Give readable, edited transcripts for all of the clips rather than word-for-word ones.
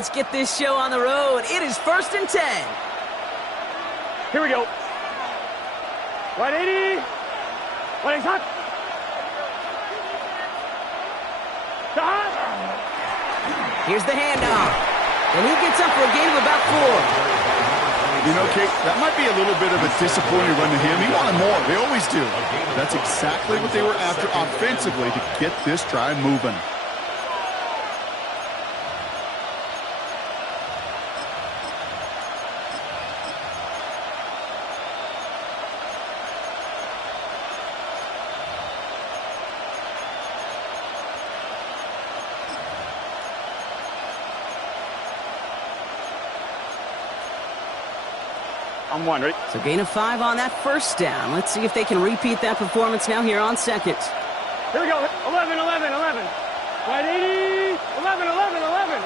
let's get this show on the road. It is 1st and 10. Here we go. Right 80. Right hot. Here's the handoff. And he gets up for a gain of about 4. You know, Kate, that might be a little bit of a disappointing run to him. He wanted more. They always do. That's exactly what they were after offensively to get this drive moving. I'm one, right? So gain of 5 on that first down. Let's see if they can repeat that performance now here on second. Here we go. 11, 11, 11. Right 80. 11, 11, 11.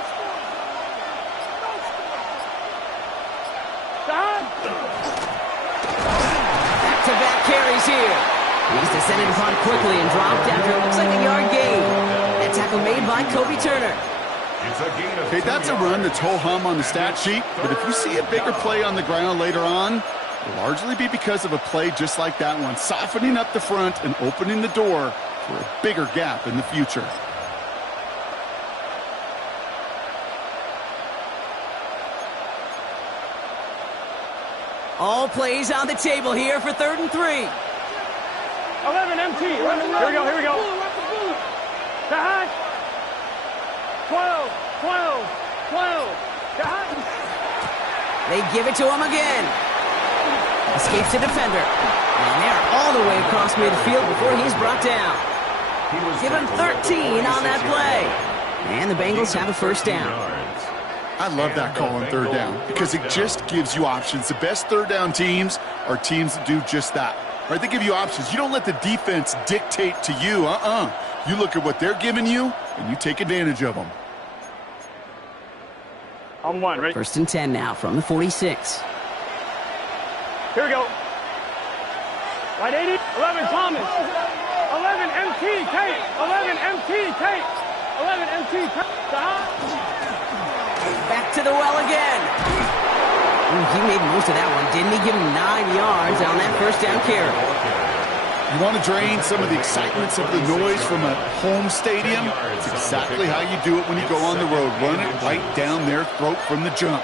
Back-to-back carries here. He's descended upon quickly and dropped after it looks like a yard gain. That tackle made by Kobe Turner. Okay, that's a run that's ho-hum on the stat sheet, but if you see a bigger play on the ground later on, it'll largely be because of a play just like that one, softening up the front and opening the door for a bigger gap in the future. All plays on the table here for 3rd and 3. 11 MT. Here we go, here we go. 12, 12, 12. They give it to him again. Escapes the defender. And they're all the way across midfield before he's brought down. Give him 13 on that play. And the Bengals have a first down. I love that call on 3rd down because it just gives you options. The best 3rd down teams are teams that do just that. Right? They give you options. You don't let the defense dictate to you. You look at what they're giving you, and you take advantage of them. I'm one, right? 1st and 10 now from the 46. Here we go. Right 80. 11 Thomas. 11 MT Kate. 11 MT Kate. 11 MT Kate. Back to the well again. Ooh, he made most of that one, didn't he? Give him 9 yards on that first down carry. You want to drain some of the excitement, some of the noise from a home stadium? It's exactly how you do it when you go on the road. Run it right down their throat from the jump.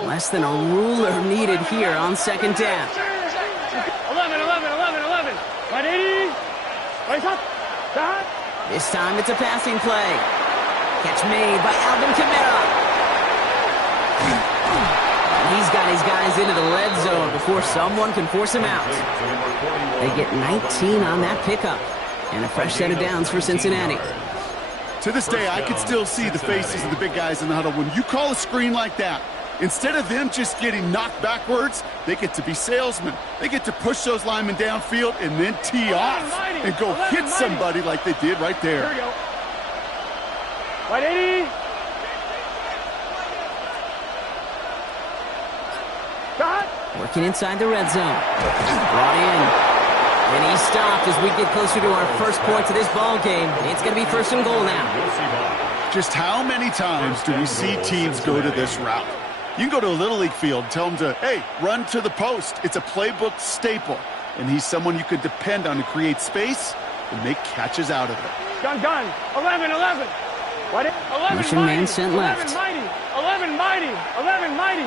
Less than a ruler needed here on 2nd down. 11, 11, 11, 11. Right 80. Right up. This time it's a passing play. Catch made by Alvin Kamara. And he's got his guys into the red zone before someone can force him out. They get 19 on that pickup. And a fresh set of downs for Cincinnati. To this day, I can still see the faces of the big guys in the huddle. When you call a screen like that, instead of them just getting knocked backwards, they get to be salesmen. They get to push those linemen downfield and then tee off and go hit somebody like they did right there. Here we go. Right 80. Working inside the red zone. Brought in. And he stopped as we get closer to our first points of this ball game. It's going to be 1st and goal now. Just how many times do we see teams go to this route? You can go to a Little League field and tell them to, hey, run to the post. It's a playbook staple. And he's someone you could depend on to create space and make catches out of it. Gun. 11, 11. What? 11 Motion man sent left. 11 mighty. 11 mighty.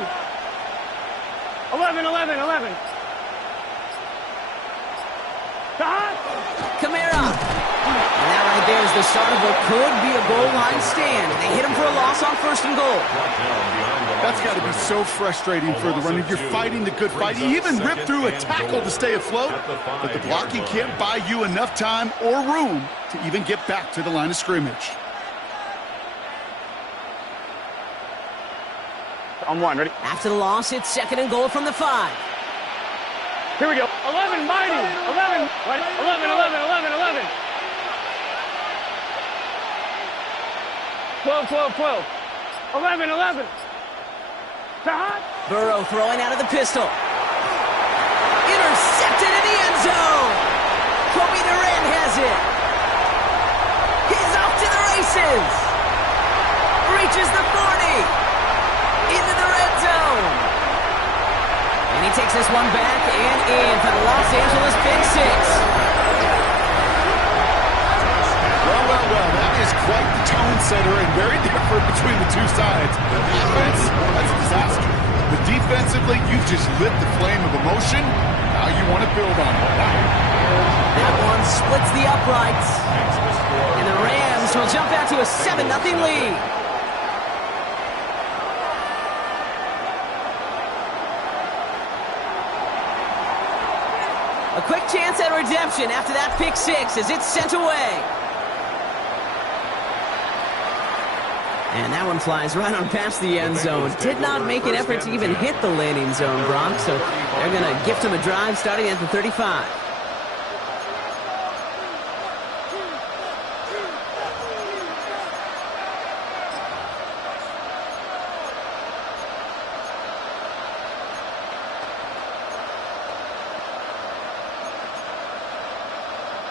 11 mighty. 11, 11, 11. Kamara. And that right there is the start of what could be a goal line stand. They hit him for a loss on 1st and goal. That's got to be so frustrating for the runner. You're fighting the good fight. You even rip through a tackle to stay afloat, but the blocking can't buy you enough time or room to even get back to the line of scrimmage. On one, ready? After the loss, it's 2nd and goal from the 5. Here we go. 11, mighty. 11, right? 11, 11, 11, 11. 12, 12, 12. 11, 11. Burrow throwing out of the pistol. Intercepted in the end zone. Kobe Durant has it. He's off to the races. Reaches the 40. Into the red zone. And he takes this one back and in for the Los Angeles Big Six. Well, that is quite the tone setter and very different between the two sides. Offense, that's a disaster. But defensively, you've just lit the flame of emotion. Now you want to build on it. That one splits the uprights. And the Rams will jump out to a 7-0 lead. A quick chance at redemption after that pick 6 as it's sent away. And that one flies right on past the end zone. Did not make an effort to even hit the landing zone, Brock. So they're going to gift him a drive starting at the 35.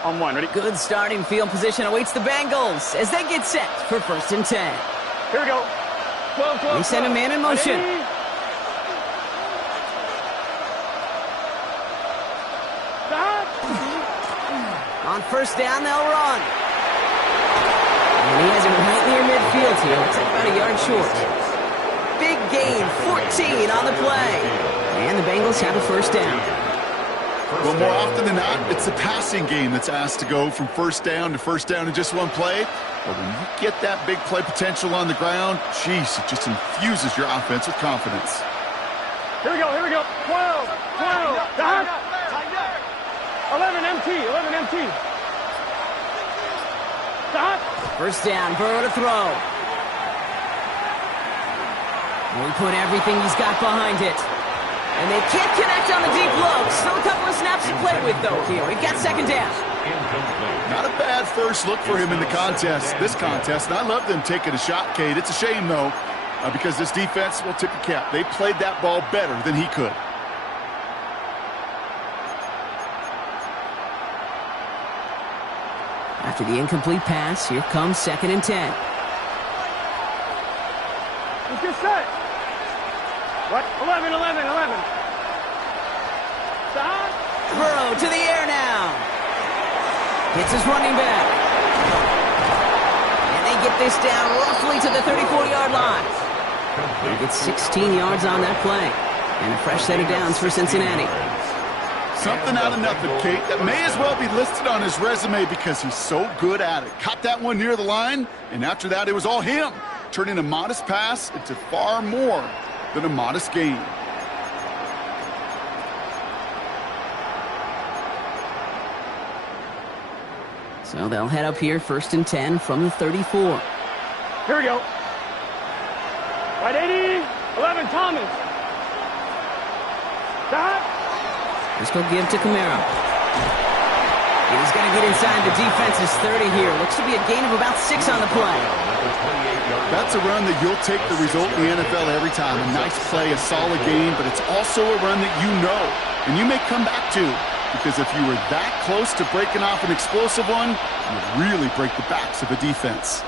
On one, ready? Good starting field position awaits the Bengals as they get set for 1st and 10. Here we go. 12, 12, They send a man in motion. On 1st down, they'll run. And he has it right near midfield here. Looks like about a yard short. Big gain, 14 on the play. And the Bengals have a 1st down. Well, more often than not, it's the passing game that's asked to go from 1st down to 1st down in just one play. But when you get that big play potential on the ground, geez, it just infuses your offense with confidence. Here we go, here we go. 12, 12, dot. 11 MT, 11 MT. Dot. 1st down, Burrow to throw. We put everything he's got behind it. And they can't connect on the deep low. Still a couple of snaps to play with, though, here. We've got 2nd down. Not a bad first look for him in the contest, this contest. And I love them taking a shot, Cade. It's a shame, though, because this defense will tip your cap. They played that ball better than he could. After the incomplete pass, here comes 2nd and 10. Let's get set. What? 11, 11, 11. Stop. Burrow to the air now. Hits his running back. And they get this down roughly to the 34-yard line. They get 16 yards on that play. And a fresh set of downs for Cincinnati. Something out of nothing, Kate. That may as well be listed on his resume because he's so good at it. Caught that one near the line, and after that, it was all him. Turning a modest pass into far more than a modest gain. So they'll head up here, 1st and 10 from the 34. Here we go. Right 80, 11 Thomas. Stop. Let's go give to Camaro. And he's going to get inside the defense's 30 here. Looks to be a gain of about 6 on the play. That's a run that you'll take the result in the NFL every time. A nice play, a solid game, but it's also a run that you know and you may come back to, because if you were that close to breaking off an explosive one, you really break the backs of a defense.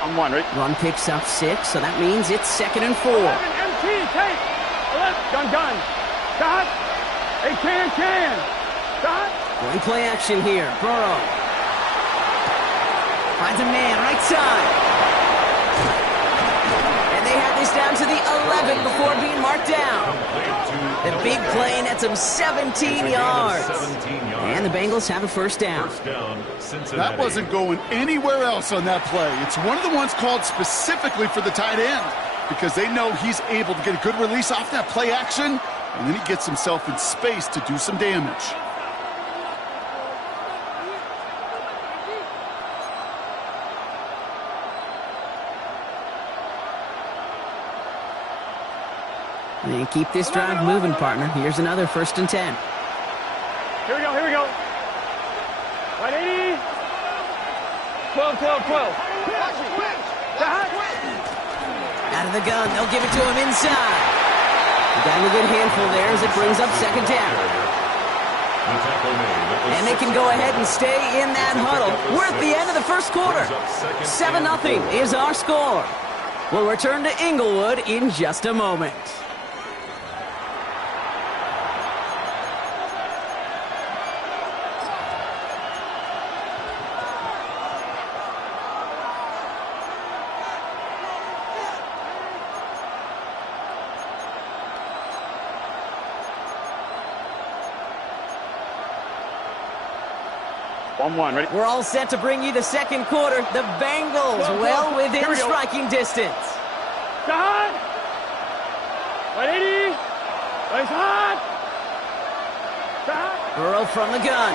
On one, right? Run picks up 6, so that means it's 2nd and 4. 11 MT, take. 11, gun. Stop. Hey, can. Stop. One play action here. Burrow. Finds a man, right side. And they have this down to the 11 before being marked down. The big play nets him 17 yards. And the Bengals have a 1st down. That wasn't going anywhere else on that play. It's one of the ones called specifically for the tight end because they know he's able to get a good release off that play action, and then he gets himself in space to do some damage. And keep this drive moving, partner. Here's another 1st and 10. Here we go, here we go. 180. 12, 12, 12. Out of the gun, they'll give it to him inside. He got him a good handful there as it brings up 2nd down. And they can go ahead and stay in that huddle. We're at the end of the 1st quarter. 7-0 is our score. We'll return to Inglewood in just a moment. Ready? We're all set to bring you the 2nd quarter. The Bengals well within striking distance. Hot. 180. It's hot. Burrow from the gun.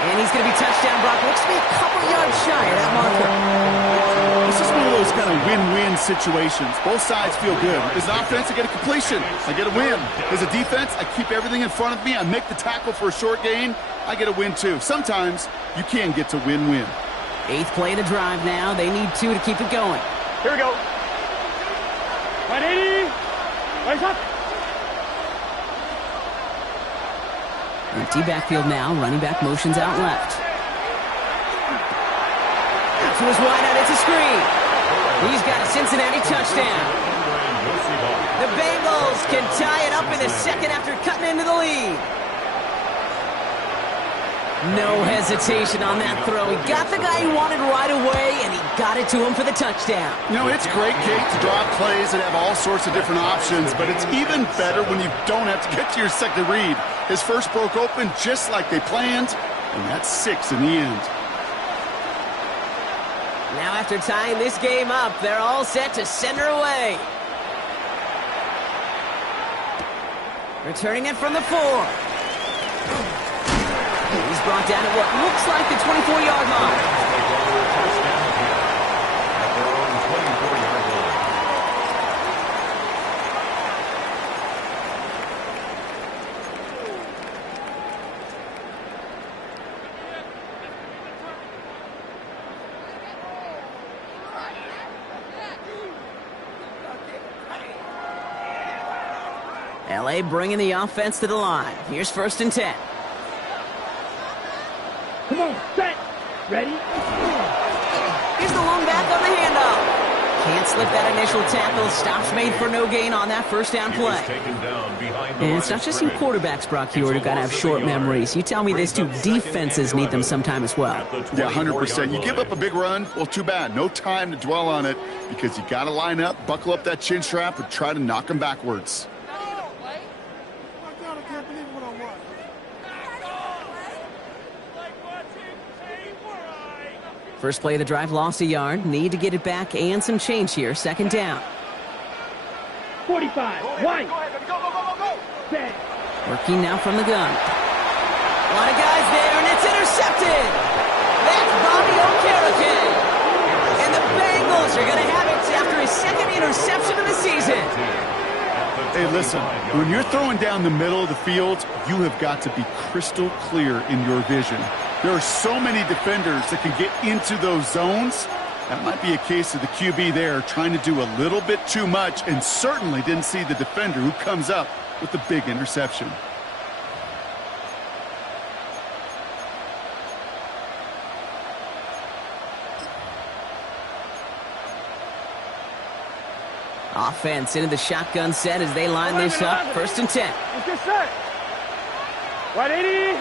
And he's going to be touchdown, Brock. Looks to be a couple yards shy of that marker. This is one of those kind of win-win situations. Both sides feel good. As an offense, I get a completion. I get a win. As a defense, I keep everything in front of me. I make the tackle for a short gain. I get a win, too. Sometimes you can get to win-win. 8th play of the drive now. They need 2 to keep it going. Here we go. 180. Raise up. Empty backfield now. Running back motions out left. To his wideout, it's a screen. He's got a Cincinnati touchdown. The Bengals can tie it up in the 2nd after cutting into the lead. No hesitation on that throw. He got the guy he wanted right away, and he got it to him for the touchdown. You know, it's great, Kate, to draw plays and have all sorts of different options, but it's even better when you don't have to get to your 2nd read. His first broke open just like they planned, and that's 6 in the end. Now after tying this game up, they're all set to send her away. Returning it from the 4. He's brought down at what looks like the 24-yard line. LA bringing the offense to the line. Here's 1st and 10. Come on, set, ready. Here's the long back on the handoff. Can't slip that initial tackle. Stops made for no gain on that 1st down play. And it's not just you quarterbacks, Brock Hewitt, who got to have short memories. You tell me these 2 defenses need them sometime as well. Yeah, 100%. You give up a big run, well, too bad. No time to dwell on it because you got to line up, buckle up that chin strap, and try to knock them backwards. First play of the drive, lost a yard. Need to get it back and some change here. 2nd down. 45. One. Set. Working now from the gun. A lot of guys there, and it's intercepted. That's Bobby Okereke. And the Bengals are going to have it after his 2nd interception of the season. Hey, listen, when you're throwing down the middle of the field, you have got to be crystal clear in your vision. There are so many defenders that can get into those zones. That might be a case of the QB there trying to do a little bit too much and certainly didn't see the defender who comes up with the big interception. Offense into the shotgun set as they line this up. 1st and 10. Let's get set. 180.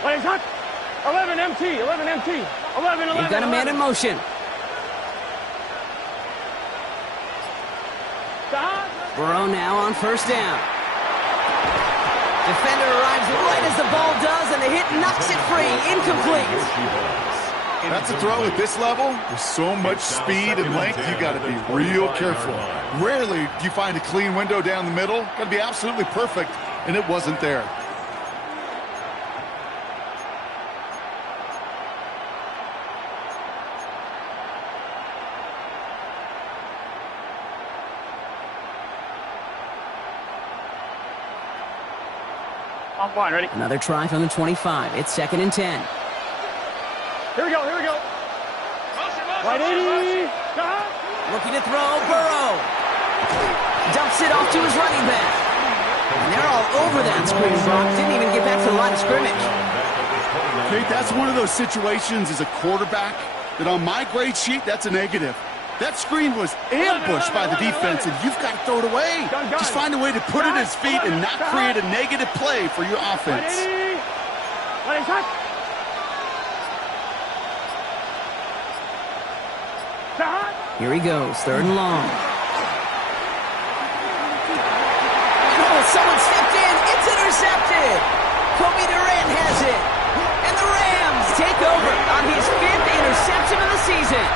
What is hot? 11 MT. 11 MT. 11. They've got a man in motion. Burrow now on 1st down. Defender arrives right as the ball does, and the hit knocks it free. Incomplete. That's a throw at this level. With so much speed and length, you got to be real careful. Rarely do you find a clean window down the middle. Got to be absolutely perfect, and it wasn't there. On point, ready? Another try from the 25. It's 2nd and 10. Here we go, here we go. Right 80. Looking to throw, Burrow. Dumps it off to his running back. And they're all over that screen, Brock. Didn't even get back to the line of scrimmage. Kate, that's one of those situations as a quarterback that on my grade sheet, that's a negative. That screen was ambushed by the defense, and you've got to throw it away. Just find a way to put it at his feet and not create a negative play for your offense. Here he goes, 3rd and long. Oh, someone stepped in. It's intercepted. Kobe Durant has it. And the Rams take over on his 5th interception of the season.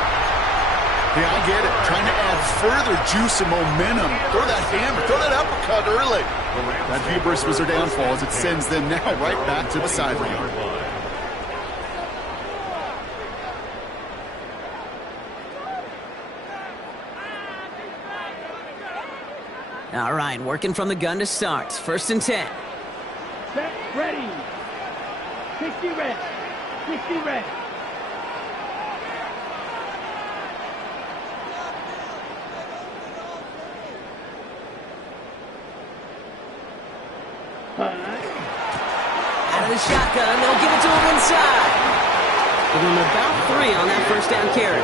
Yeah, I get it. Trying to add further juice and momentum. Throw that hammer, throw that uppercut early. That hubris was their downfall as it sends them now right back to the sideline. All right, working from the gun to start. 1st and 10. Set, ready. 60 red. 60 red. Out of the shotgun, they'll give it to him inside. Give him about 3 on that 1st down carry.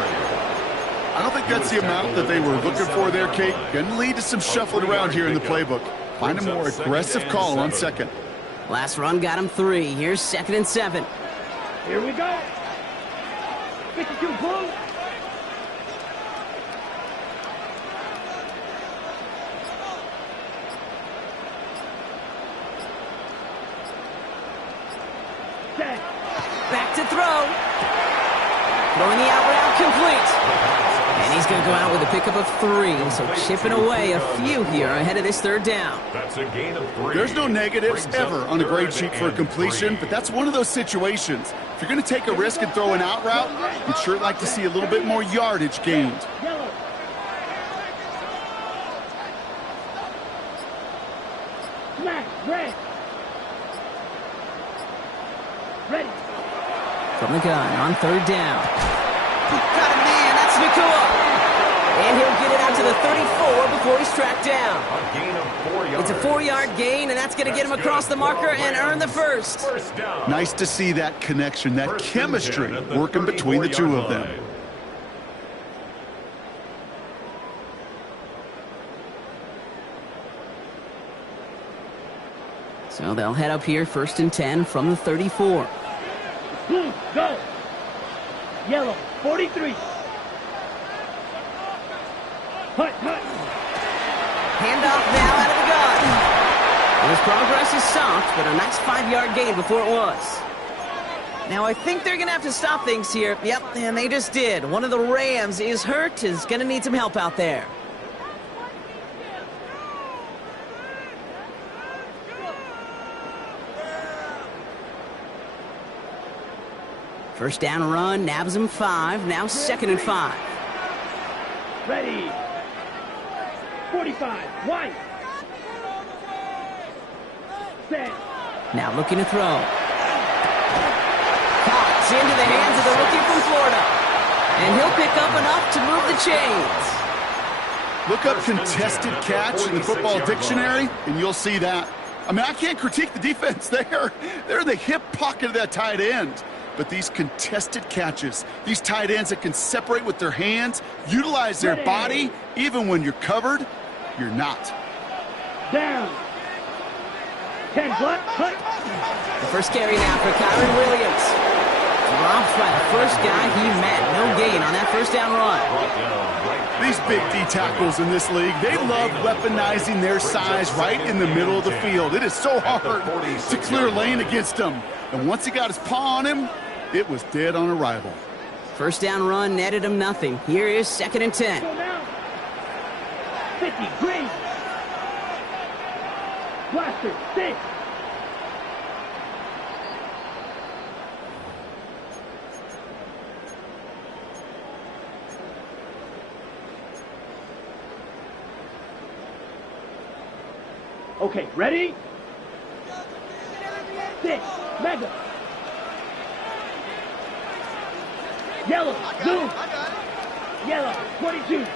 I don't think that's the amount that they were looking for there, Kate. Going to lead to some shuffling around here in the playbook. Find a more aggressive call on 2nd. Last run got him 3. Here's 2nd and 7. Here we go. 52 blue. Back to throw. Throwing the out route complete. And he's going to go out with a pickup of 3. So chipping away a few here ahead of this 3rd down. That's a gain of 3. There's no negatives ever on a grade sheet for a completion, but that's one of those situations. If you're going to take a risk and throw an out route, you'd sure like to see a little bit more yardage gained. Red. Ready. From the gun on 3rd down. Got a man. That's Nfgl. And he'll get it out to the 34 before he's tracked down. A gain of 4 yards. It's a 4-yard gain, and that's going to get him across the marker and earn the first. Nice to see that connection, that chemistry working between the two of them. So they'll head up here, 1st and 10 from the 34. Blue, go. Yellow, 43. Hut. Handoff now out of the gun. His progress is stopped, but a nice 5-yard gain before it was. Now I think they're going to have to stop things here. Yep, and they just did. One of the Rams is hurt, is going to need some help out there. First down run, nabs him 5. Now 2nd and 5. Ready. 45. White. Set. Now looking to throw. Caught into the hands of the rookie from Florida. And he'll pick up enough to move the chains. Look up contested catch in the football dictionary, and you'll see that. I mean, I can't critique the defense there. They're in the hip pocket of that tight end. But these contested catches, these tight ends that can separate with their hands, utilize their body, even when you're covered, you're not. Down. 10 block. The first carry now for Kyron Williams. Dropped by the first guy he met. No gain on that first down run. These big D tackles in this league, they love weaponizing their size right in the middle of the field. It is so hard to clear lane against them. And once he got his paw on him, it was dead on arrival. First down run netted him nothing. Here is 2nd and 10. 50, green. Blaster, 6. Okay, ready? 6, mega. Yellow, blue. Yellow, 22.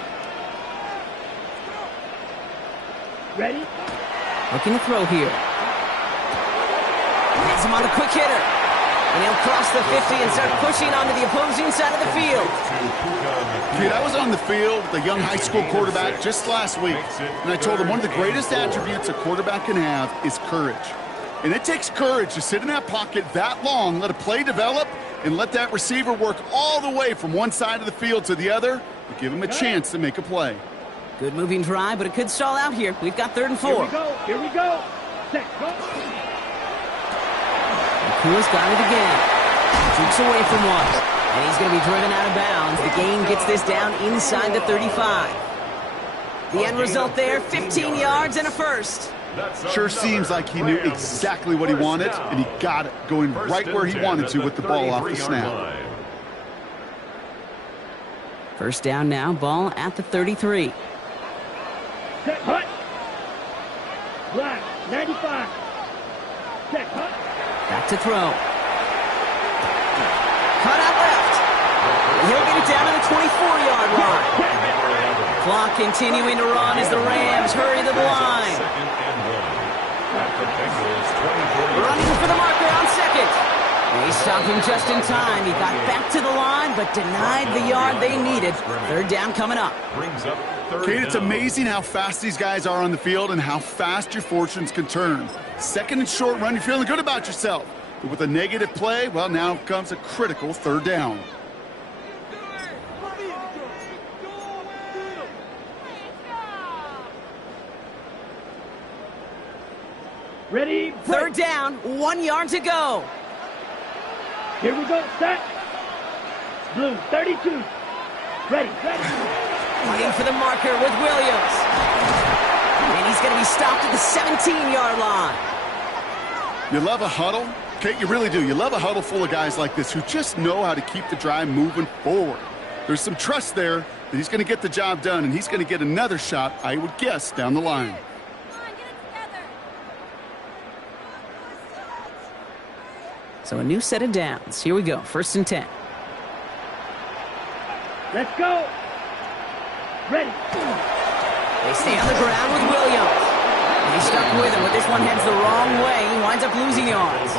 Ready? Looking to throw here. Has him on the quick hitter. And he'll cross the 50 and start pushing onto the opposing side of the field. Dude, I was on the field with a young high school quarterback just last week, and I told him one of the greatest attributes a quarterback can have is courage. And it takes courage to sit in that pocket that long, let a play develop, and let that receiver work all the way from one side of the field to the other to give him a chance to make a play. Good moving drive, but it could stall out here. We've got 3rd and 4. Here we go. Here we go. Set, go. Kua's got it again. Jukes away from one. And he's going to be driven out of bounds. The gain gets this down inside the 35. The end result there, 15 yards and a first. Sure seems like he knew exactly what he wanted, and he got it, going right where he wanted to with the ball off the snap. First down now, ball at the 33. Set, hut. Black, 95. Set, hut. Back to throw. Cut out left. And he'll get it down to the 24-yard line. Clock continuing to run as the Rams hurry to the line. Running for the marker on second. They stopped him just in time. He got back to the line, but denied the yard they needed. 3rd down coming up. Kate, it's amazing how fast these guys are on the field and how fast your fortunes can turn. 2nd and short run, you're feeling good about yourself. But with a negative play, well, now comes a critical 3rd down. Ready? 3rd down, 1 yard to go. Here we go. Set. Blue, 32. Ready, ready. Running for the marker with Williams. And he's going to be stopped at the 17-yard line. You love a huddle? Kate, you really do. You love a huddle full of guys like this who just know how to keep the drive moving forward. There's some trust there that he's going to get the job done, and he's going to get another shot, I would guess, down the line. So a new set of downs. Here we go. 1st and 10. Let's go. Ready. They stay on the ground with Williams. They stuck with him, but this one heads the wrong way. He winds up losing yards.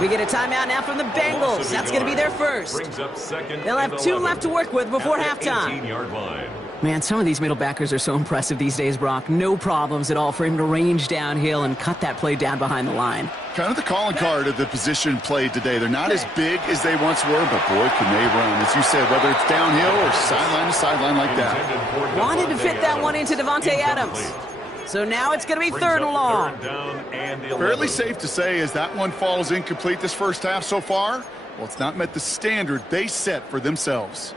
We get a timeout now from the Bengals. That's going to be their first. They'll have 2 left to work with before halftime. Man, some of these middle backers are so impressive these days, Brock. No problems at all for him to range downhill and cut that play down behind the line. Kind of the calling card of the position played today. They're not as big as they once were, but boy, can they run. As you said, whether it's downhill or sideline to sideline like that. Wanted to fit that one into Devontae Adams. So now it's going to be 3rd and long. Fairly safe to say as that one falls incomplete this first half so far, well, it's not met the standard they set for themselves.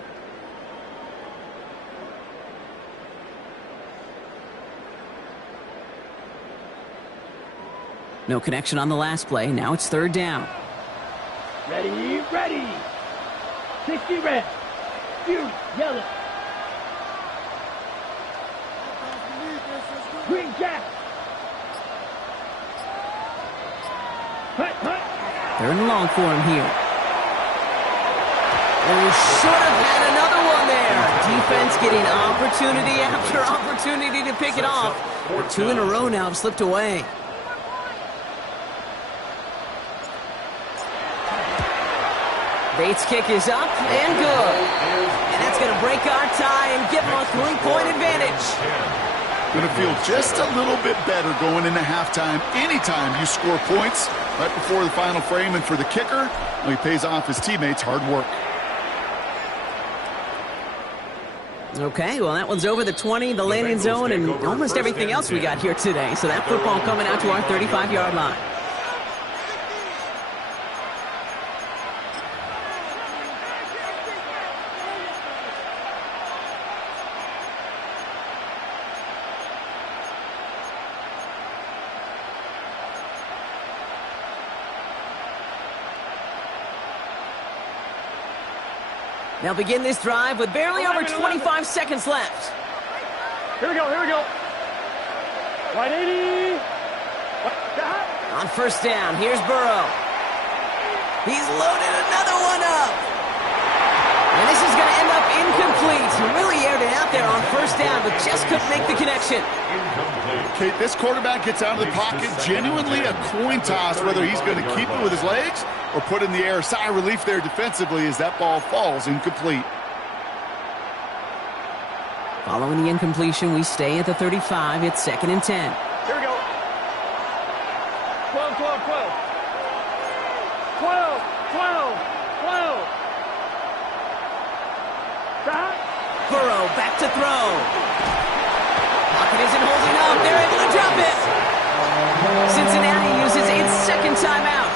No connection on the last play. Now it's 3rd down. Ready, ready. 60 red. Blue, yellow. Green jack. Hut, hut. 3rd and long for him here. Oh, should have had another one there. Defense getting opportunity after opportunity to pick it off. But 2 in a row now have slipped away. Bates' kick is up and good. And that's going to break our tie and give them a 3-point advantage. Going to feel just a little bit better going into halftime. Anytime you score points right before the final frame, and for the kicker, well, he pays off his teammates' hard work. Okay, well, that one's over the 20, the landing zone, and almost everything else we got here today. So that football coming out to our 35-yard line. They'll begin this drive with barely over 25 seconds left. Here we go, here we go. Right 80. On first down, here's Burrow. He's loaded another one up. And this is going to end up incomplete. He really aired it out there on first down, but just couldn't make the connection. Okay, this quarterback gets out of the pocket, genuinely a coin toss whether he's going to keep it with his legs or put in the air. Sigh of relief there defensively as that ball falls incomplete. Following the incompletion, we stay at the 35. It's 2nd and 10. Here we go. 12, 12, 12. 12, 12, 12. Stop. Burrow back to throw. Pocket isn't holding up. They're able to drop it. Cincinnati uses its second timeout.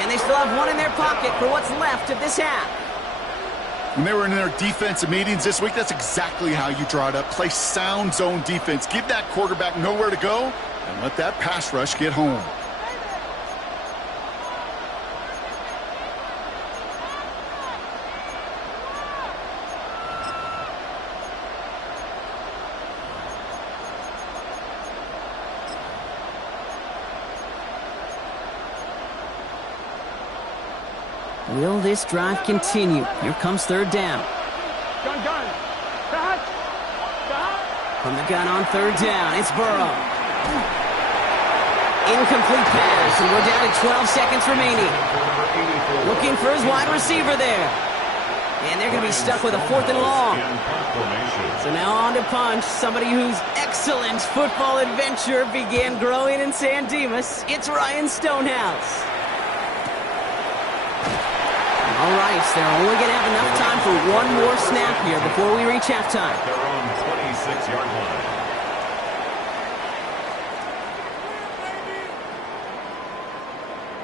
And they still have one in their pocket for what's left of this half. When they were in their defensive meetings this week, that's exactly how you draw it up. Play sound zone defense. Give that quarterback nowhere to go and let that pass rush get home. Will this drive continue? Here comes 3rd down. Gun. Stop. Stop. From the gun on 3rd down, it's Burrow. Incomplete pass, and we're down to 12 seconds remaining. Looking for his wide receiver there. And they're going to be stuck with a 4th and long. So now on to punch. Somebody whose excellent football adventure began growing in San Dimas. It's Ryan Stonehouse. All right, so they're only going to have enough time for one more snap here before we reach halftime. They're on 26-yard line.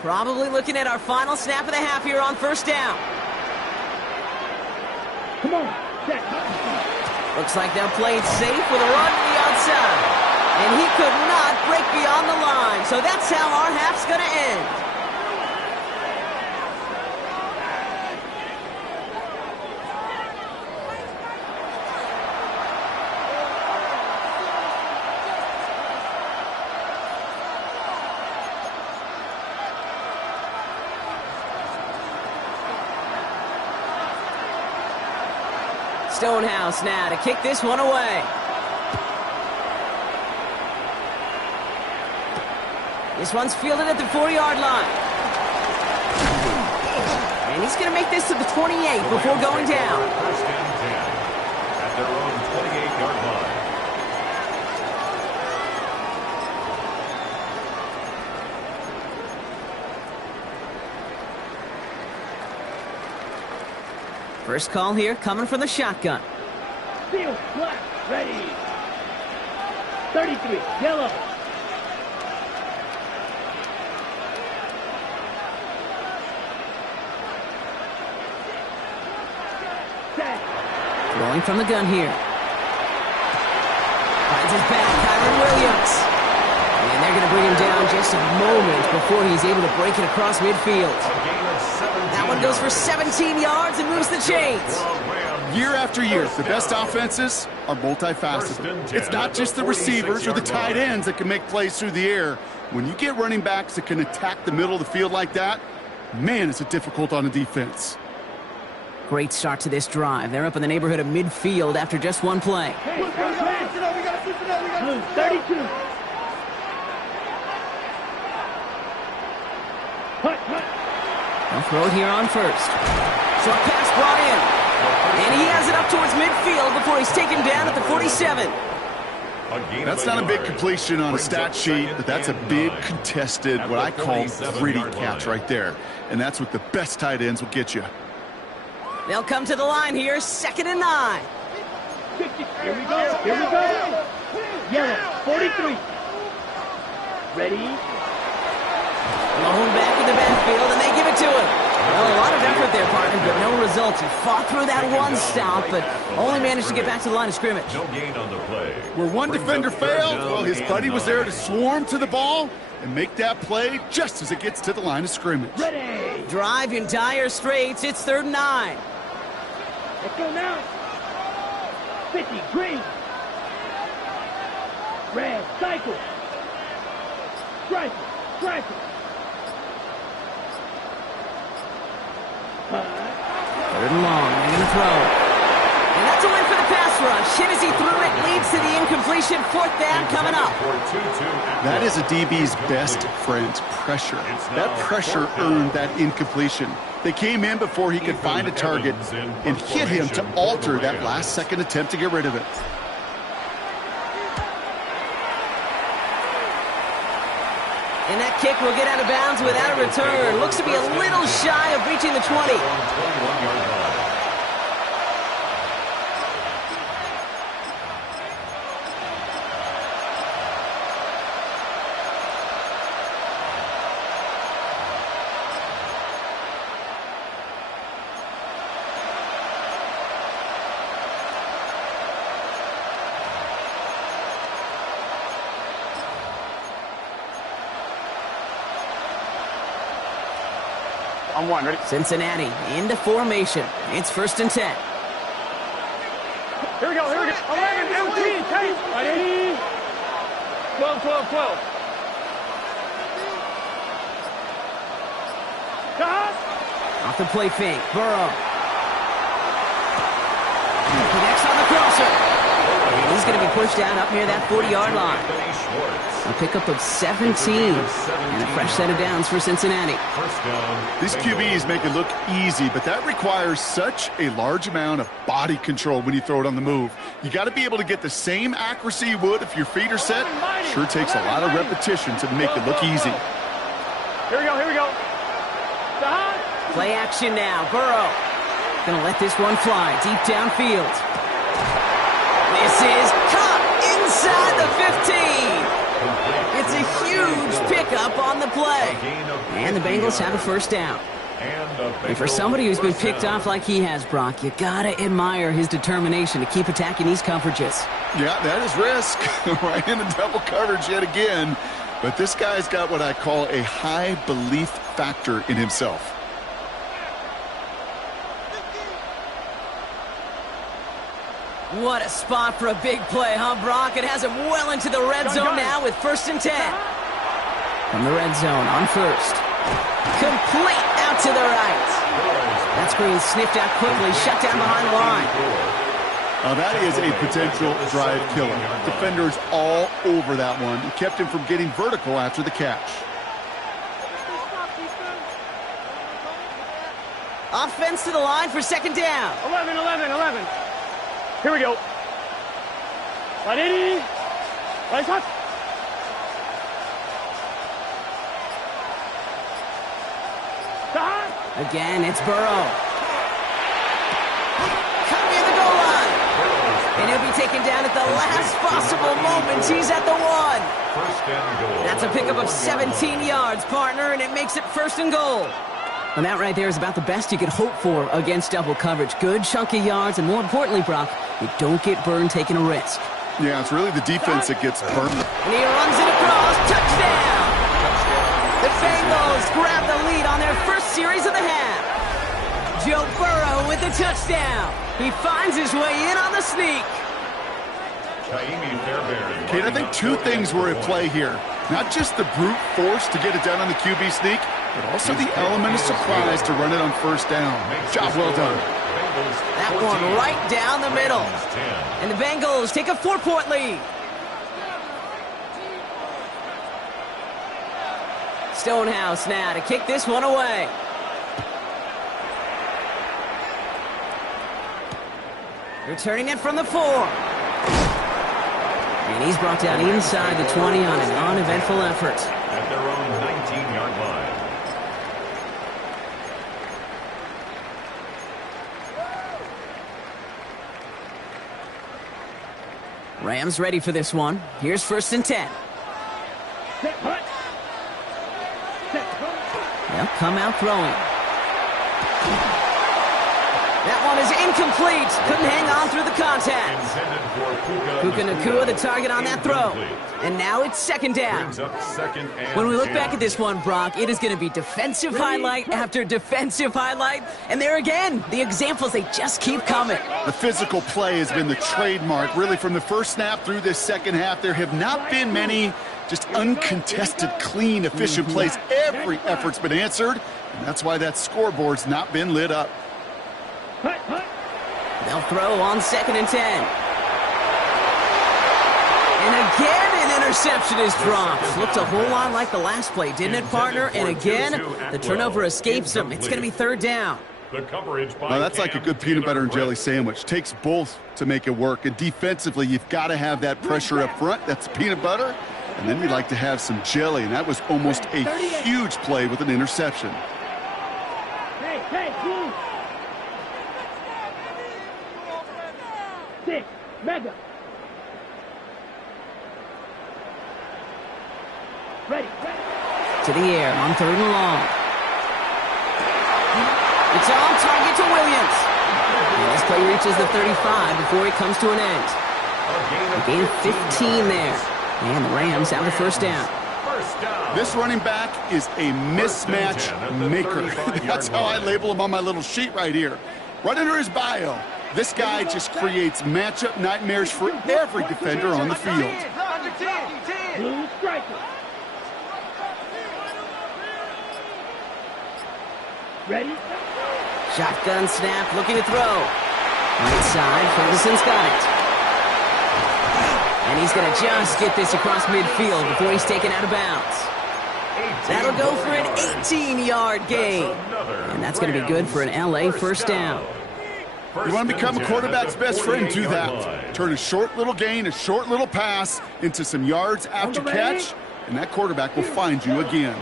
Probably looking at our final snap of the half here on first down. Come on. Check. Looks like they'll play it safe with a run to the outside. And he could not break beyond the line. So that's how our half's going to end. Stonehouse now to kick this one away. This one's fielded at the 4-yard line. And he's going to make this to the 28 before going down. First and 10 at their own 28-yard line. First call here coming from the shotgun. Field flat. Ready. 33. Yellow. Throwing from the gun here. Finds his back, Kyron Williams. And they're going to bring him down just a moment before he's able to break it across midfield. That one goes for 17 yards and moves the chains. Year after year, the best offenses are multifaceted. It's not just the receivers or the tight ends that can make plays through the air. When you get running backs that can attack the middle of the field like that, man, is it difficult on the defense. Great start to this drive. They're up in the neighborhood of midfield after just one play. 32. They'll throw it here on first. Short pass brought in. And he has it up towards midfield before he's taken down at the 47. That's not a big completion on a stat sheet, but that's a big contested, what I call gritty catch right there. And that's what the best tight ends will get you. They'll come to the line here, 2nd and 9. Here we go. Here we go. Yellow. 43. Ready. Blown back in the backfield, and they give it to him. Well, a lot of effort there, partner, but no results. He fought through that one stop, but only managed to get back to the line of scrimmage. No gain on the play. Where one defender failed, well, his buddy was there to swarm to the ball and make that play just as it gets to the line of scrimmage. Ready. Drive in dire straits. It's 3rd and 9. Let's go now. 50. Green. Red. Cycle. Strike. Third and long, they're going to throw. And that's a win for the pass rush. Hit as he threw it, leads to the incompletion. Fourth down coming up. That is a DB's best friend, pressure. That pressure earned that incompletion. They came in before he could find a target and hit him to alter that last-second attempt to get rid of it. And that kick will get out of bounds without a return. Looks to be a little shy of reaching the 20. On one, ready? Cincinnati into formation. It's 1st and 10. Here we go, here we go. 11 MT, Kate. Ready? 12, 12, 12. Off the play fake, Burrow. Connects on the crosser. And he's going to be pushed down up near that 40-yard line. A pickup of 17 and a fresh set of downs for Cincinnati. These QBs make it look easy, but that requires such a large amount of body control when you throw it on the move. You got to be able to get the same accuracy you would if your feet are set. Sure takes a lot of repetition to make it look easy. Here we go, here we go. Play action now, Burrow. Gonna let this one fly deep downfield. This is caught inside the 15. It's a huge pickup on the play. And the Bengals have a first down. And for somebody who's been picked off like he has, Brock, you gotta admire his determination to keep attacking these coverages. Yeah, that is risk. Right into double coverage yet again. But this guy's got what I call a high belief factor in himself. What a spot for a big play, huh, Brock? It has him well into the red zone now with 1st and 10. From the red zone on 1st. Complete out to the right. That screen sniffed out quickly, shut down behind the line. Now that is a potential drive killer. Defenders all over that one. It kept him from getting vertical after the catch. Offense to the line for 2nd down. 11, 11, 11. Here we go. Right 80. Right touch. Again, it's Burrow. Coming in the goal line. And he'll be taken down at the last possible moment. He's at the 1. That's a pickup of 17 yards, partner, and it makes it 1st and goal. And that right there is about the best you could hope for against double coverage. Good chunky yards, and more importantly, Brock, you don't get burned taking a risk. Yeah, it's really the defense that gets burned. And he runs it across. Touchdown! The Bengals grab the lead on their first series of the half. Joe Burrow with the touchdown. He finds his way in on the sneak. Kate, I think two things were at play here. Not just the brute force to get it done on the QB sneak, but also the element of surprise to run it on 1st down. Job well done. That one right down the middle. And the Bengals take a 4-point lead. Stonehouse now to kick this one away. Returning it from the 4. And he's brought down inside the 20 on an uneventful effort. At their own 19-yard line. Rams ready for this one. Here's 1st and 10. They'll come out throwing. That one is incomplete. Couldn't hang on through the contact. Puka Nacua the target on that throw. And now it's 2nd down. When we look back at this one, Brock, it is going to be defensive highlight after defensive highlight. And there again, the examples, they just keep coming. The physical play has been the trademark. Really, from the first snap through this second half, there have not been many Just uncontested, clean, efficient plays. Every effort's been answered, and that's why that scoreboard's not been lit up. They'll throw on 2nd and 10. And again, an interception is dropped. Looked a whole lot like the last play, didn't it, partner? And again, the turnover escapes them. It's going to be 3rd down. Well, that's like a good peanut butter and jelly sandwich. Takes both to make it work. And defensively, you've got to have that pressure up front. That's peanut butter. And then you'd like to have some jelly. And that was almost a huge play with an interception. Mega. Ready. To the air on 3rd and long. It's on target to Williams. And this play reaches the 35 before it comes to an end. A gain of 15 there. And the Rams have the 1st down. This running back is a mismatch maker. That's how I label him on my little sheet right here. Right under his bio. This guy just creates matchup nightmares for every defender on the field. Blue striker. Ready? Shotgun snap, looking to throw. Right side, Ferguson's got it. And he's going to just get this across midfield before he's taken out of bounds. That'll go for an 18-yard gain. And that's going to be good for an LA 1st down. You want to become a quarterback's best friend, do that. Turn a short little gain, a short little pass into some yards after catch, and that quarterback will find you again.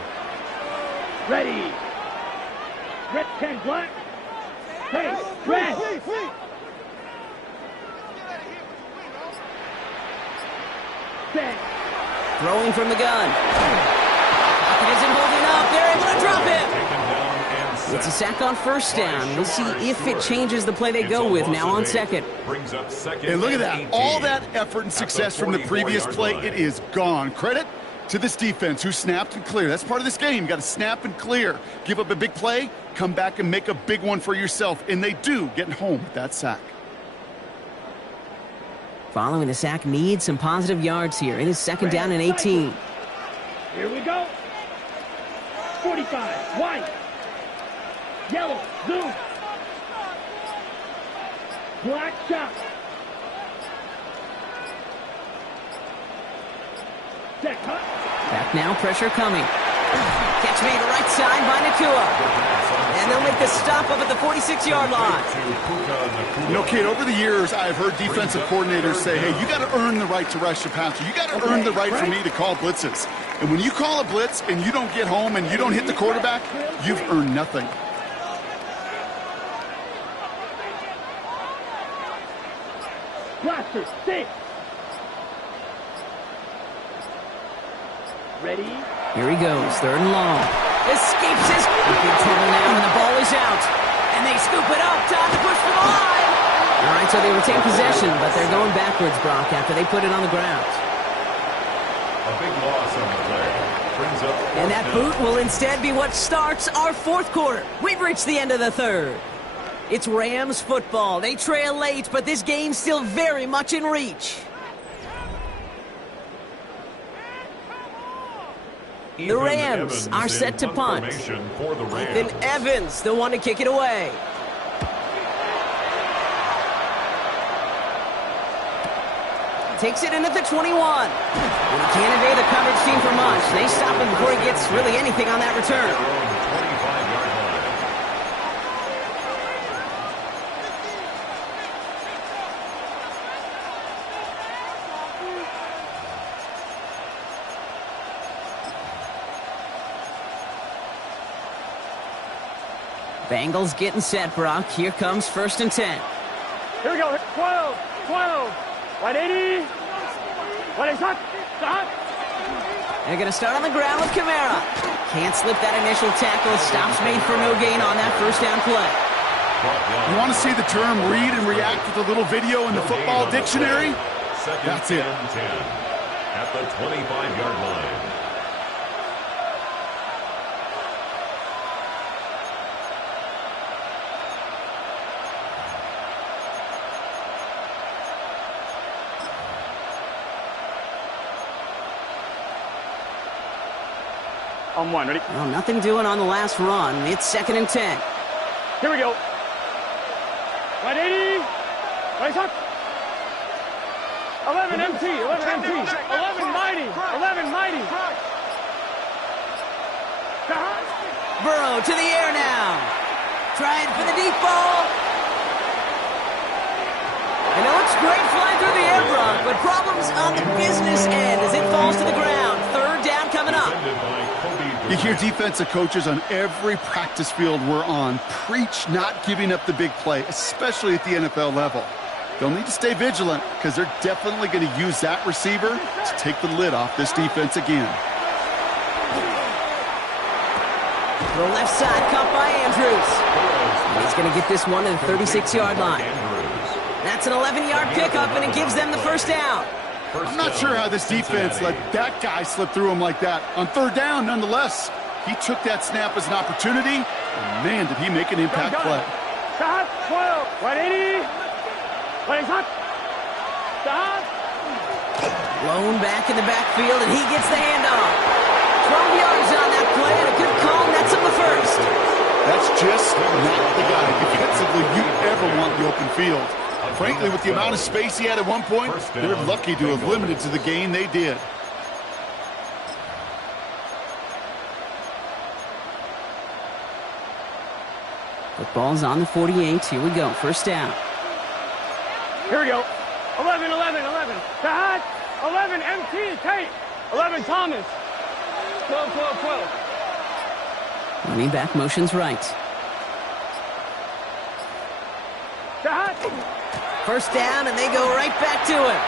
Ready. Red 10 black. Hey, red. Set. Throwing from the gun. Pocket isn't holding up. They're able to drop him. It's a sack on 1st down. We'll see if it changes the play they go with now on 2nd. And look at that. All that effort and success from the previous play, it is gone. Credit to this defense who snapped and cleared. That's part of this game. You got to snap and clear. Give up a big play, come back and make a big one for yourself. And they do, getting home with that sack. Following the sack needs some positive yards here. It is 2nd down and 18. Here we go. 45, white. Yellow, zoom. Black shot. Set cut. Back now, pressure coming. Catch made right side by Nakua. And they'll make the stop up at the 46-yard line. You know, Kate, over the years, I've heard defensive coordinators say, hey, you got to earn the right to rush the passer. You got to earn the right for me to call blitzes. And when you call a blitz and you don't get home and you don't hit the quarterback, you've earned nothing. Blaster, 6. Ready? Here he goes, 3rd and long. Escapes his big trouble now, and the ball is out. And they scoop it up, time to push for the line. All right, so they retain possession, but they're going backwards, Brock, after they put it on the ground. A big loss on the play. Brings up And that boot will instead be what starts our 4th quarter. We've reached the end of the 3rd. It's Rams football. They trail late, but this game's still very much in reach. The Rams are set to punt. Then Evans, the one to kick it away. Takes it in at the 21. And he can't evade the coverage team for much. They stop him before he gets really anything on that return. Bengals getting set, Brock. Here comes 1st and 10. Here we go. 12. Right 80. Right shot. They're going to start on the ground with Kamara. Can't slip that initial tackle. Stops made for no gain on that 1st down play. You want to see the term read and react with a little video in the football dictionary? That's it. At the 25-yard line. On one, ready? Well, nothing doing on the last run. It's 2nd and 10. Here we go. Right 80. Right tuck. 11 MT. 11 MT. 11 mighty. 11 mighty. Burrow to the air now. Trying for the deep ball. And it looks great flying through the air, Brock, but problems on the business end as it falls to the ground. 3rd down coming up. You hear defensive coaches on every practice field we're on preach not giving up the big play, especially at the NFL level. They'll need to stay vigilant because they're definitely going to use that receiver to take the lid off this defense again. To the left side, caught by Andrews. And he's going to get this one to the 36-yard line. That's an 11-yard pickup, and it gives them the 1st down. I'm not sure how this defense let that guy slip through him like that. On 3rd down, nonetheless, he took that snap as an opportunity, and man, did he make an impact play. Stop. 12. Right 80. Right tuck. Stop. Blown back in the backfield, and he gets the handoff. 12 yards on that play, and a good call nets him the 1st. That's just not the guy defensively you ever want in the open field. Frankly, with the amount of space he had at one point, they're lucky to have limited to the gain they did. Football's on the 48. Here we go. 1st down. Here we go. 11, 11, 11. Sahad. 11, MT, Tate. 11, Thomas. 12, 12, 12. Running back motions right. Sahad. 1st down, and they go right back to him.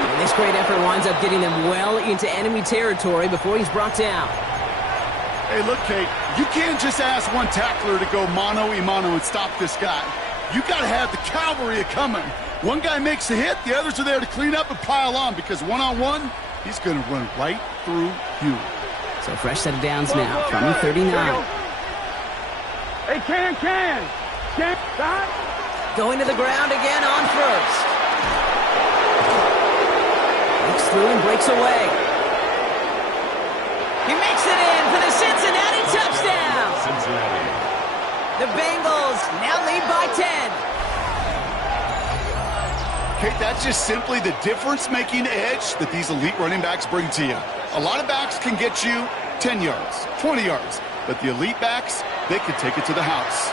And this great effort winds up getting them well into enemy territory before he's brought down. Hey, look, Kate, you can't just ask one tackler to go mano-a-mano and stop this guy. You got to have the cavalry coming. One guy makes a hit, the others are there to clean up and pile on, because one-on-one, he's going to run right through you. So fresh set of downs now from the 39. Hey, can. Going to the ground again on 1st. Looks through and breaks away. He makes it in for the Cincinnati touchdown. The Bengals now lead by 10. Kate, that's just simply the difference-making edge that these elite running backs bring to you. A lot of backs can get you 10 yards, 20 yards, but the elite backs, they can take it to the house.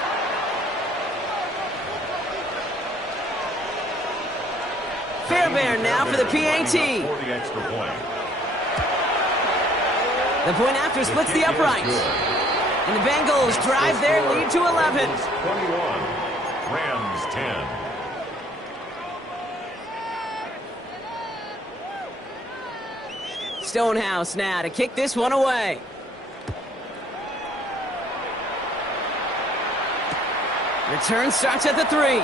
Fairbairn now for the PAT. The point after splits the uprights. And the Bengals drive their lead to 11. 21. Rams 10. Stonehouse now to kick this one away. Return starts at the 3.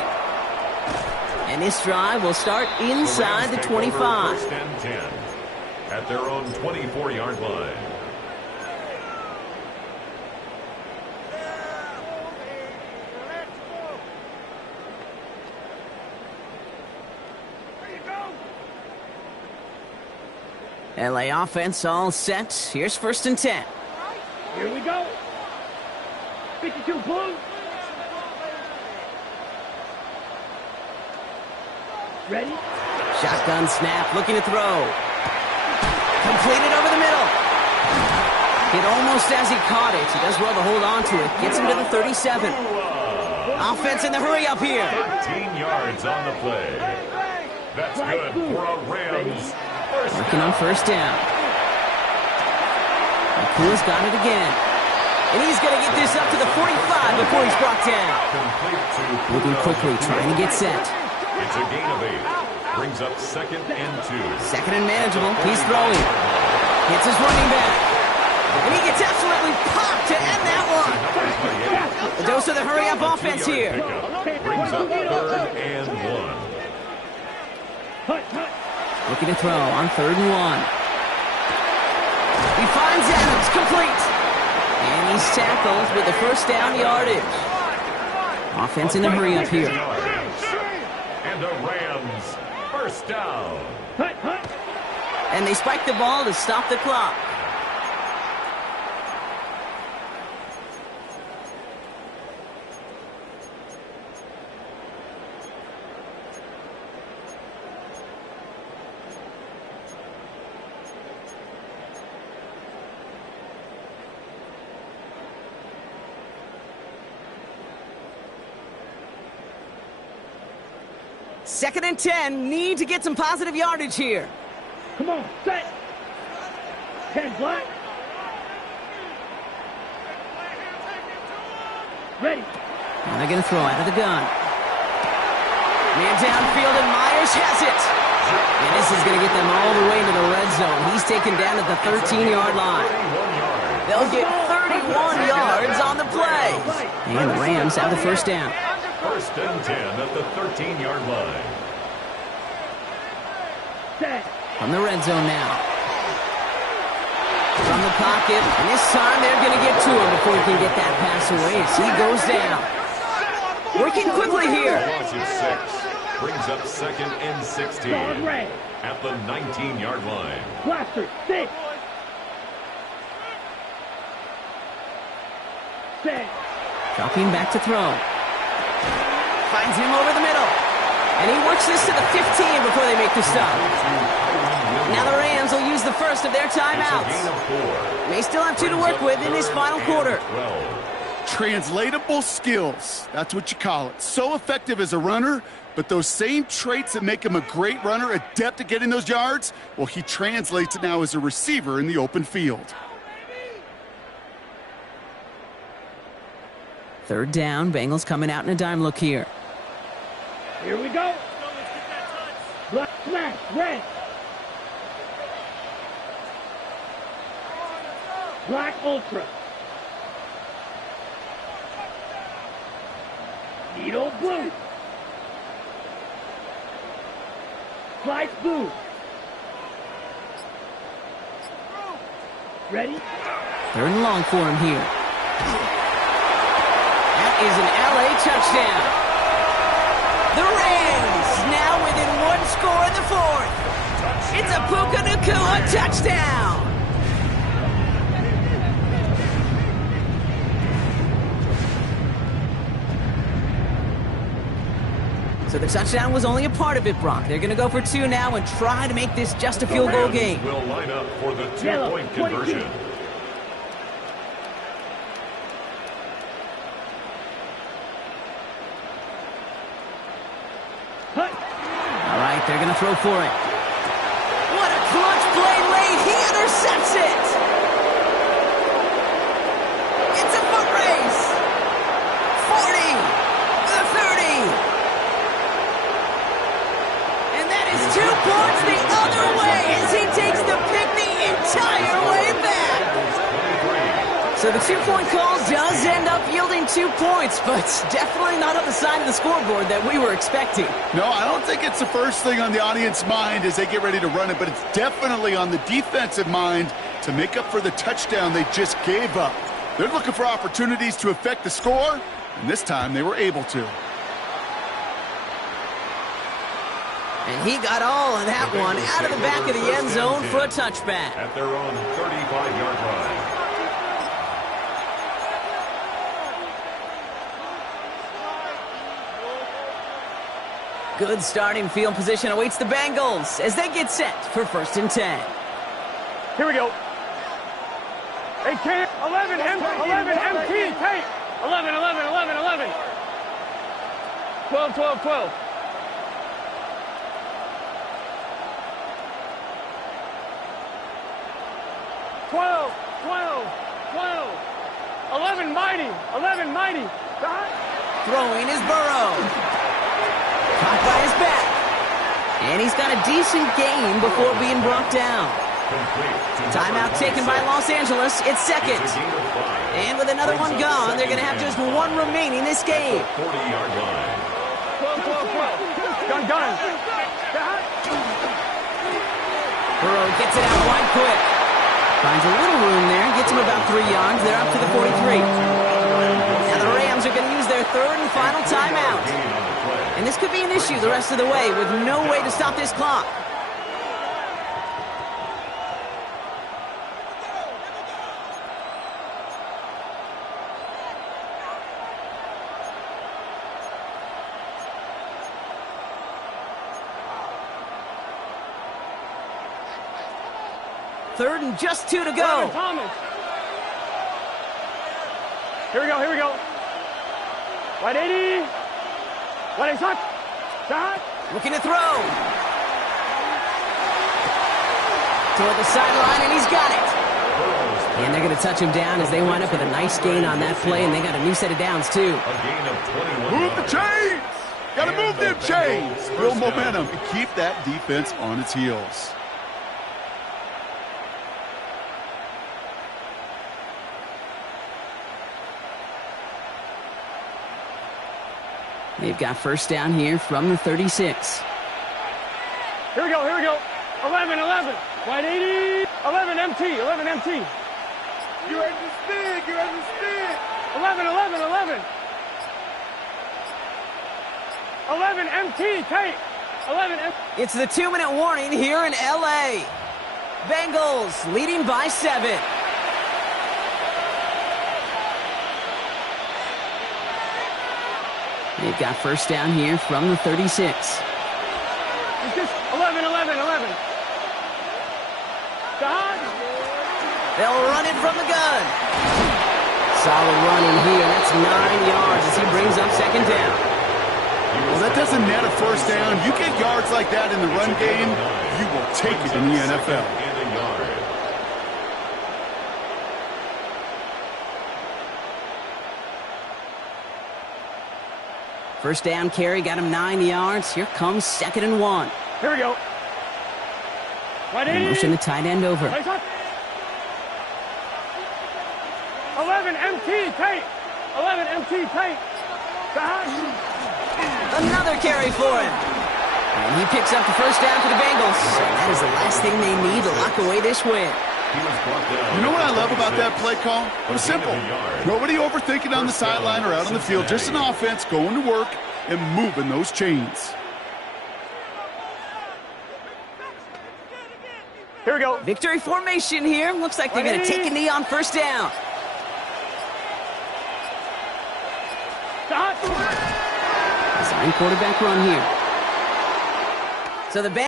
And this drive will start inside the 25. 1st and 10 at their own 24-yard line. LA offense all set. Here's 1st and 10. Here we go. 52 blue. Ready? Shotgun snap, looking to throw. Completed over the middle. Hit almost as he caught it. He does well to hold on to it. Gets him to the 37. Offense in the hurry up here. 13 yards on the play. That's good for a Rams. Working on 1st down. McCool's got it again. And he's going to get this up to the 45 before he's brought down. Moving quickly, trying to get set. It's a gain of 8. Brings up 2nd and 2. 2nd and manageable. He's throwing. Hits his running back. And he gets absolutely popped to end that one. A dose of the hurry-up offense here. Brings up 3rd and 1. Looking to throw on 3rd and 1. He finds Adams, complete. And he's tackled with the 1st down yardage. Offense in the hurry-up here. And the Rams 1st down. And they spike the ball to stop the clock. Second and 10, need to get some positive yardage here. Come on, set. 10 black. Ready. And they're going to throw out of the gun. Man downfield, and Myers has it. And this is going to get them all the way to the red zone. He's taken down at the 13-yard line. They'll get 31 yards on the play. And the Rams have the first down. First and 10 at the 13-yard line. From the red zone now. From the pocket, and this time they're going to get to him before he can get that pass away as he goes down. Working quickly here. Loss of 6 brings up second and 16 at the 19-yard line. Blaster, 6. Dropping back to throw. Finds him over the middle. And he works this to the 15 before they make the stop. Now the Rams will use the first of their timeouts. They still have 2 to work with in this final quarter. Translatable skills. That's what you call it. So effective as a runner, but those same traits that make him a great runner, adept at getting those yards, well, he translates it now as a receiver in the open field. Third down, Bengals coming out in a dime look here. Here we go. Black smash, red. Black ultra. Needle blue. Slice blue. Ready? Third and long for him here. That is an LA touchdown. The Rams now within 1 score in the fourth. It's a Puka Nacua touchdown. So the touchdown was only a part of it, Brock. They're going to go for 2 now and try to make this just a field goal game. Will line up for the 2-point conversion. All right, they're going to throw for it. What a clutch play late. He intercepts it. It's a foot race. 40, the 30. And that is 2 points the other way as he takes the pick the entire way back. So the 2-point call does end up yielding 2 points, but definitely not on the side of the scoreboard that we were expecting. No, I don't think it's the first thing on the audience mind as they get ready to run it, but it's definitely on the defensive mind to make up for the touchdown they just gave up. They're looking for opportunities to affect the score, and this time they were able to. And he got all of that one out of the back of the end zone for a touchback. At their own 35-yard line. Good starting field position awaits the Bengals as they get set for first and 10. Here we go. Hey, Cam, 11 MT, tape. 11. 12. 11 mighty. Throwing is Burrow. Caught by his back. And he's got a decent gain before being brought down. Timeout taken by Los Angeles. It's second. And with another one gone, they're going to have just 1 remaining this game. 40-yard line. 12. Gun. Burrow gets it out wide quick. Finds a little room there. Gets him about 3 yards. They're up to the 43. Now the Rams are going to use their third and final timeout. And this could be an issue the rest of the way with no way to stop this clock. 3rd and just 2 to go. Thomas. Here we go, here we go. Right 80. Right 80. Shot. Looking to throw. Toward the sideline, and he's got it. And they're going to touch him down as they wind up with a nice gain on that play, and they got a new set of downs, too. A gain of 21 Move the chains! Gotta move them chains! Build momentum and keep that defense on its heels. They've got first down here from the 36. Here we go, here we go. 11, 11. Right 80. 11 MT, 11 MT. You're at the stick, you're at the stick. 11, 11, 11. 11 MT, Kate. 11 MT. It's the 2-minute warning here in L.A. Bengals leading by 7. They've got first down here from the 36. It's just 11, 11, 11. Shot. They'll run it from the gun. Solid run in here. That's 9 yards as he brings up second down. Well, that doesn't net a first down. You get yards like that in the run game, you will take it in the NFL. First down carry got him 9 yards. Here comes 2nd and 1. Here we go. Right They 80. motion the tight end over. Right shot. 11 MT, Kate. 11 MT, Kate. Shot. Another carry for him. And he picks up the first down for the Bengals. And that is the last thing they need to lock away this win. You know what I love about that play call? It was simple. Nobody overthinking on the sideline or out on the field. Just an offense going to work and moving those chains. Here we go. Victory formation here. Looks like they're going to take a knee on first down. Shot. Design quarterback run here. So the